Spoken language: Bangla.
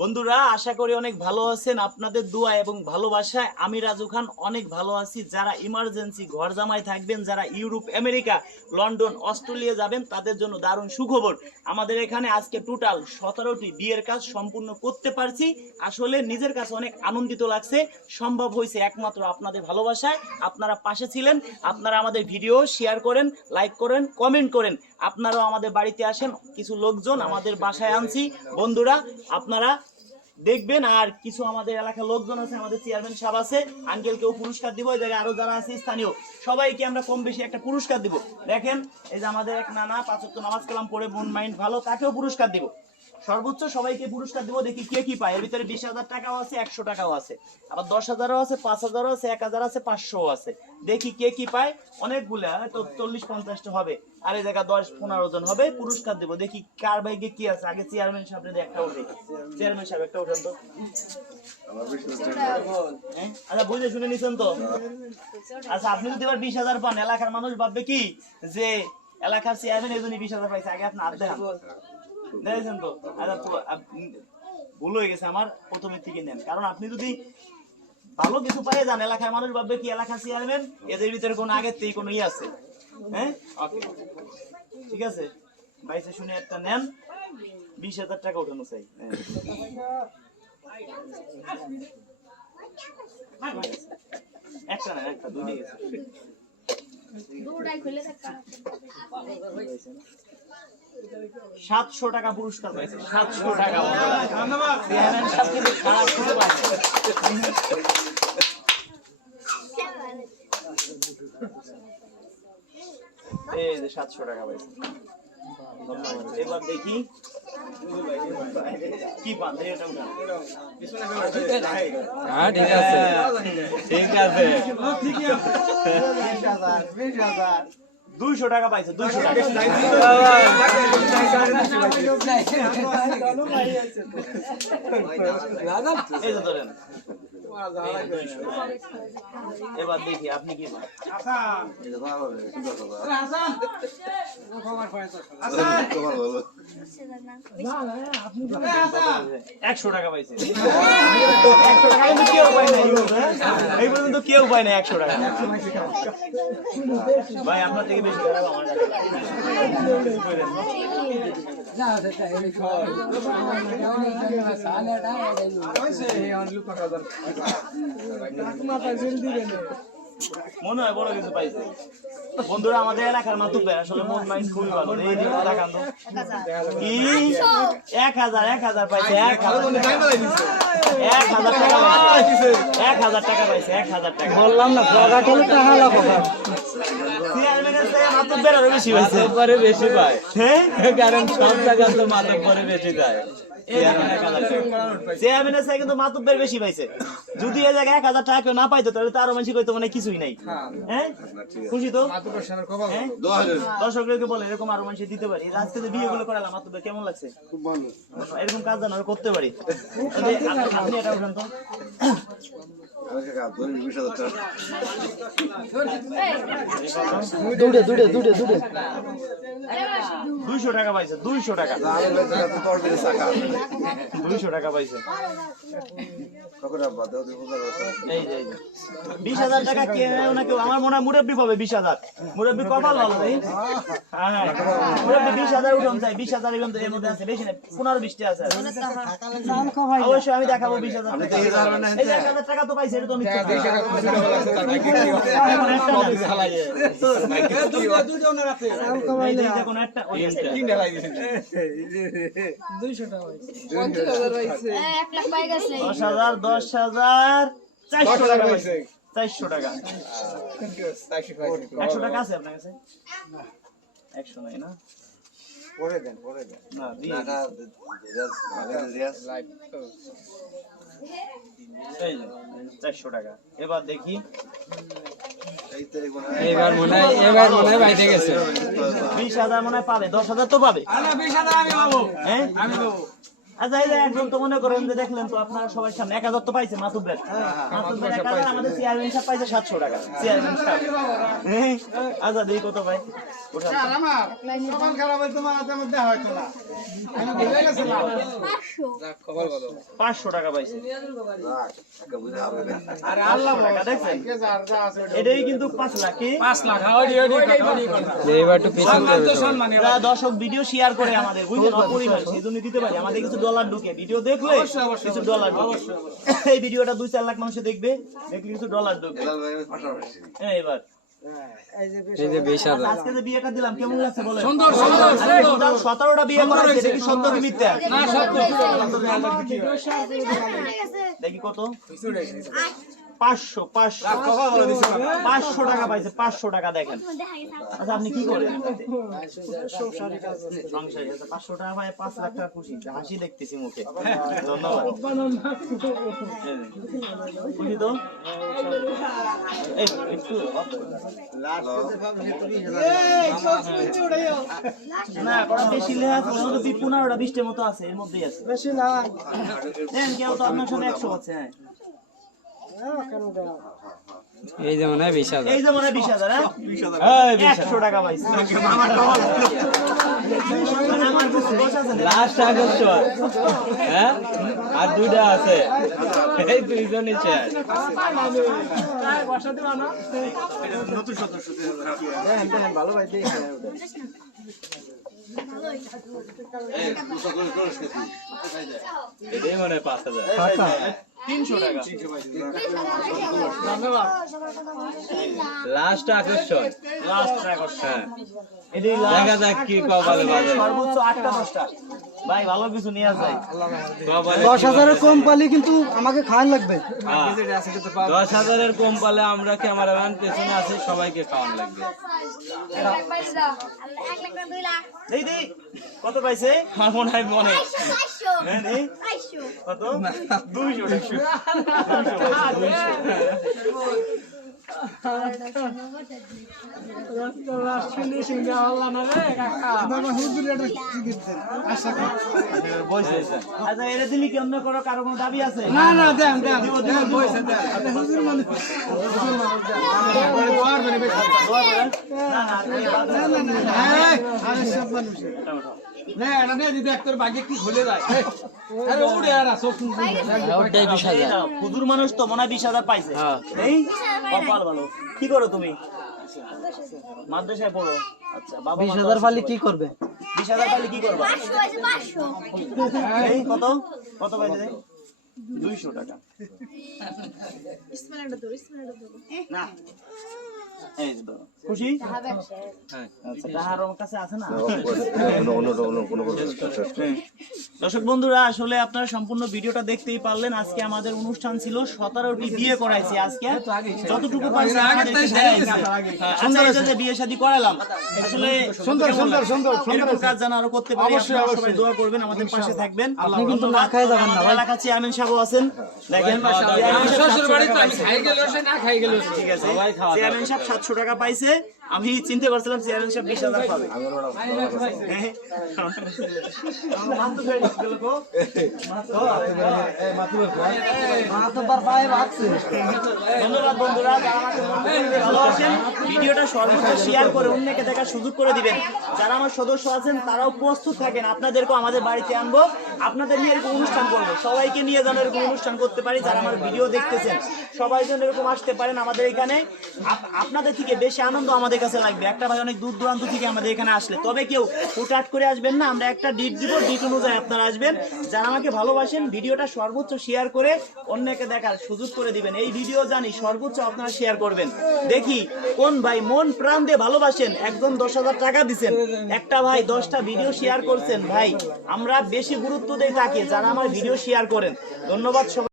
বন্ধুরা, আশা করি অনেক ভালো আছেন। আপনাদের দোয়া এবং ভালোবাসায় আমি রাজু খান অনেক ভালো আছি। যারা ইমার্জেন্সি ঘর জামাই থাকবেন, যারা ইউরোপ, আমেরিকা, লন্ডন, অস্ট্রেলিয়া যাবেন, তাদের জন্য দারুণ সুখবর। আমাদের এখানে আজকে টোটাল সতেরোটি বিয়ের কাজ সম্পূর্ণ করতে পারছি। আসলে নিজের কাছে অনেক আনন্দিত লাগছে। সম্ভব হয়েছে একমাত্র আপনাদের ভালোবাসায়। আপনারা পাশে ছিলেন, আপনারা আমাদের ভিডিও শেয়ার করেন লাইক করেন কমেন্ট করেন। আপনারাও আমাদের বাড়িতে আসেন, কিছু লোকজন আমাদের বাসায় আনছি। বন্ধুরা, আপনারা দেখবেন আর কিছু আমাদের এলাকার লোকজন আছে, আমাদের চেয়ারম্যান সাহেব আছে আঙ্কেলকেও পুরস্কার দিব, এই জায়গায় আরও যারা আছে স্থানীয়, সবাইকে আমরা কম বেশি একটা পুরস্কার দিব। দেখেন, এই যে আমাদের এক নানা পাঁচক্ত নামাজ কালাম পড়ে মন মাইন্ড ভালো, তাকেও পুরস্কার দিব। সর্বোচ্চ সবাইকে পুরস্কার দিব, দেখি কে কি পায়। এর ভিতরে বিশ হাজার টাকাও আছে, একশো টাকাও আছে। আবার দশ হাজারও আছে, পাঁচ হাজারও আছে, এক হাজার আছে, পাঁচশো আছে। দেখি কে কি পায়। অনেকগুলা তো চল্লিশ, পঞ্চাশটা হবে। আর এই জায়গা দশ, পনেরো জন হবে, পুরস্কার দেবো। দেখি কার ভাইকে কি আছে। আগে চেয়ারম্যান সাহেব একটা উঠে। চেয়ারম্যান সাহেব একটা উঠেন তো। হ্যাঁ? আচ্ছা বুঝে শুনে নিছেন তো? আচ্ছা আপনি যদি এবার বিশ হাজার পান, এলাকার মানুষ ভাববে কি? যে এলাকার চেয়ারম্যান এই বিশ হাজার পাইছে। আগে আপনি হাত দেখান। দেখেছেন তো আচ্ছা ভুল হয়ে গেছে আমার প্রথমের থেকে নেন। কারণ আপনি যদি ভালো কিছু পাই যান এলাকার মানুষ ভাববে কি এলাকার চেয়ারম্যান এদের ভিতরে কোনো আগের থেকে কোনো ই আছে? হ্যাঁ? ওকে ঠিক আছে? বাইসে শুনে একটা নেন। বিশ হাজার টাকা উঠানো চাই। হ্যাঁ। একটা না একটা দুইটা গেছে দুটাই খুলে থাকা সাতশো টাকা পুরস্কার পাইছে। সাতশো টাকা। এই যে সাতশো টাকা পাইছে। এবার দেখি। কি পান এটা হ্যাঁ ঠিক আছে। ঠিক আছে। দুইশো টাকা পাইছে দুইশো টাকা। এই যে ধরেন। এবার দেখি আপনি কি একশো টাকা পাইছে। একশো টাকা কিন্তু কেউ পায় না এই পর্যন্ত কেউ পায় না একশো টাকা। ভাই আপনার থেকে বেশি খারাপ আমার মনে হয় বড় কিছু পাইছে। বন্ধুরা আমাদের এলাকার মাতুক আসলে মন মাইন্ড খুবই ভালো। এই দিকে দেখান কি? এক হাজার এক হাজার পাইছে এক হাজার টাকা। পাইছে। এক হাজার টাকা পাইছে এক হাজার টাকা। বললাম না পগা ঠেলে টাকা লাগো মাতুক ভাইয়ের বেশি পাইছে। বেশি পায়। হ্যাঁ? কারণ সব জায়গা তো পরে বেশি যায় চেয়ারম্যানের চেয়ে কিন্তু ভাইয়ের বেশি পাইছে। যদি এই জায়গায় এক হাজার টাকা কেউ না পাইতো তাহলে তো আরও বেশি কইতো মানে কিছুই নাই। হ্যাঁ। খুশি তো? হ্যাঁ? দর্শকদেরকে বলে এরকম আরও মানুষ দিতে পারি। এই আজকে যে বিয়ে গুলো করালাম ভাই কেমন লাগছে? এরকম কাজ জানো করতে পারি। আপনি- আপনি এটা উঠান তো। দুইশো টাকা পাইছে দুইশো টাকা। দুইশো টাকা পাইছে। বিশ হাজার টাকা কেউ না কেউ আমার মনে হয় মুরব্বী পাবে বিশ হাজার মুরব্বী কপাল ভালো ভাই হ্যাঁ মুরব্বী বিশ হাজার উঠন চাই বিশ হাজার এর এর মধ্যে আছে বেশি না পনেরো বিশটা আছে অবশ্যই আমি দেখাবো বিশ হাজার টাকা। এই এক হাজার টাকা তো পাইছে এটা তো আমি এখন একটা দশ হাজার দশ হাজার চারশো টাকা চারশো টাকা। একশো টাকা আছে আপনার কাছে? একশো নাই না? না দিয়ে এই যে, চারশো টাকা। এবার দেখি। এবার মনে হয় এবার মনে হয় গেছে। বিশ হাজার মনে হয় পাবে দশ হাজার তো পাবে। হ্যাঁ? আচ্ছা এই যে একজন তো মনে করেন যে দেখলেন তো আপনারা সবাই সামনে এক হাজার তো পাইছে মাতুব ভাই মাতুব ভাই এক হাজার, আমাদের চেয়ারম্যান সাহেব পাইছে সাতশো টাকা। চেয়ারম্যান সাহেব। হ্যাঁ, আচ্ছা দেখি কত ভাই পাঁচশো। টাকা পাইছে। এটাই কিন্তু পাঁচ লাখ কি? এবার একটু পিছন যারা দর্শক ভিডিও শেয়ার করে আমাদের বুঝলেন? অপরিবার সেই জন্য দিতে পারি আমাদের কিছু ডলার ঢুকে। ভিডিও দেখলে কিছু ডলার ঢুকে। এই ভিডিওটা দুই চার লাখ মানুষে দেখবে দেখলে কিছু ডলার ঢুকবে হ্যাঁ, এবার। এই যে বিশ হাজার। আজকে যে বিয়েটা দিলাম কেমন লাগছে বলেন? সুন্দর সুন্দর সতেরোটা বিয়ে করা হয়েছে এটা কি সত্য কি মিথ্যা। দেখি কত। পাঁচশো পাঁচশো। পাঁচশো টাকা পাইছে পাঁচশো টাকা দেখেন। আচ্ছা আপনি কি করেন? সংসারী আচ্ছা, পাঁচশো টাকা পাই পাঁচ লাখ টাকা খুশি। হাসি দেখতেছি মুখে। ধন্যবাদ। খুশি তো? একটু না বেশি লেখা পনেরোটা বিশটার মতো আছে এর মধ্যেই আছে। দেন কেউ তো আপনার একশো আছে হ্যাঁ। এই যে মনে বিশ হাজার। এই যে মনে বিশ হাজার হ্যাঁ? একশো টাকা পাইছি। লাস্ট আকর্ষণ হ্যাঁ? আর দুইটা আছে। এই দুইজনই মনে হয় হাজার তিনশো টাকা লাস্ট আকর্ষণ। লাস্ট হ্যাঁ। দেখা যাক কি কপালে সর্বোচ্চ আটটা দশটা। ভাই ভালো কিছু নিয়ে যায় কপালে দশ হাজারের কম পালি কিন্তু আমাকে খাওয়ান লাগবে। হ্যাঁ। দশ হাজারের কম পালে আমরা ক্যামেরাম্যান পেছনে আছে সবাইকে খাওয়ান লাগবে। কত পাইছে? আমার মনে হয় মনে। হ্যাঁ, দেই। কত? দুইশো দুইশো। আচ্ছা এটা দিলি কি অন্য করো কারও কোনো দাবি আছে না না দেন দেন দিব, দিব। হুজুর মানে দোয়া করেন। না, না, বাদ দাও। আরে সব মানুষ না এটা নিয়ে একটার কি খুলে যায়? আরে উড়ে আর আসো এই নাও, হুজুর মানুষ তো মনে হয় বিশ হাজার পাইছে। এই কপাল ভালো। কি করো তুমি? মাদ্রাসায় পড়ো। আচ্ছা বাবা বিশ হাজার পালি কি করবে? বিশ হাজার কি করবা? এই কত? কত পাইছে দুইশো টাকা। না। এই। খুশি? আচ্ছা তাহার ওর কাছে আছে না? দর্শক বন্ধুরা আসলে আপনারা সম্পূর্ণ ভিডিওটা দেখতেই পারলেন। আজকে আমাদের অনুষ্ঠান ছিল সতেরোটি বিয়ে করাইছি আজকে। যতটুকু বিয়ে শাদী করালাম। আসলে সুন্দর সুন্দর সুন্দর এরকম কাজ যেন আরও করতে পারি সবাই দোয়া করবেন আমাদের পাশে থাকবেন। আপনি কিন্তু না খায় যাবেন না, এলাকা চেয়ারম্যান সাহেব আছেন। দেখেন চেয়ারম্যান সাহেব শ্বশুর 700 বাড়ি তো টাকা আমি পাইছে। খাই গেল সে না খাই গেল সে। ঠিক আছে। চেয়ারম্যান সাহেব সাতশো টাকা পাইছে। আমি চিনতে পারছিলাম চেয়ারম্যান সাহেব বিশ হাজার পাবে। যারা ভিডিওটা সর্বোচ্চ শেয়ার করে অন্যকে দেখার সুযোগ করে দিবেন। যারা আমার সদস্য আছেন, তারাও প্রস্তুত থাকেন। আপনাদেরকেও আমাদের বাড়িতে আনব। আপনাদের নিয়ে এরকম অনুষ্ঠান করব। সবাইকে নিয়ে যেন এরকম অনুষ্ঠান করতে পারি, যারা আমার ভিডিও দেখতেছেন। সবাই যেন এরকম আসতে পারেন আমাদের এখানে। আপনাদের থেকে বেশি আনন্দ আমাদের কাছে লাগবে। একটা ভাই অনেক দূর দূরান্ত থেকে আমাদের এখানে আসলে। তবে কেউ হুটহাট করে আসবেন না, আমরা একটা ডিট দিব ডিট অনুযায়ী আপনারা আসবেন। যারা আমাকে ভালোবাসেন, ভিডিওটা সর্বোচ্চ শেয়ার করে অন্যকে দেখার সুযোগ করে দিবেন। এই ভিডিও জানি সর্বোচ্চ আপনারা শেয়ার করবেন। দেখি কোন ভাই মন প্রাণ দিয়ে ভালোবাসেন, একজন দশ হাজার টাকা দিচ্ছেন একটা ভাই দশটা ভিডিও শেয়ার করছেন। ভাই, আমরা বেশি গুরুত্ব দিয়ে তাকে যারা আমার ভিডিও শেয়ার করেন। ধন্যবাদ সবাই।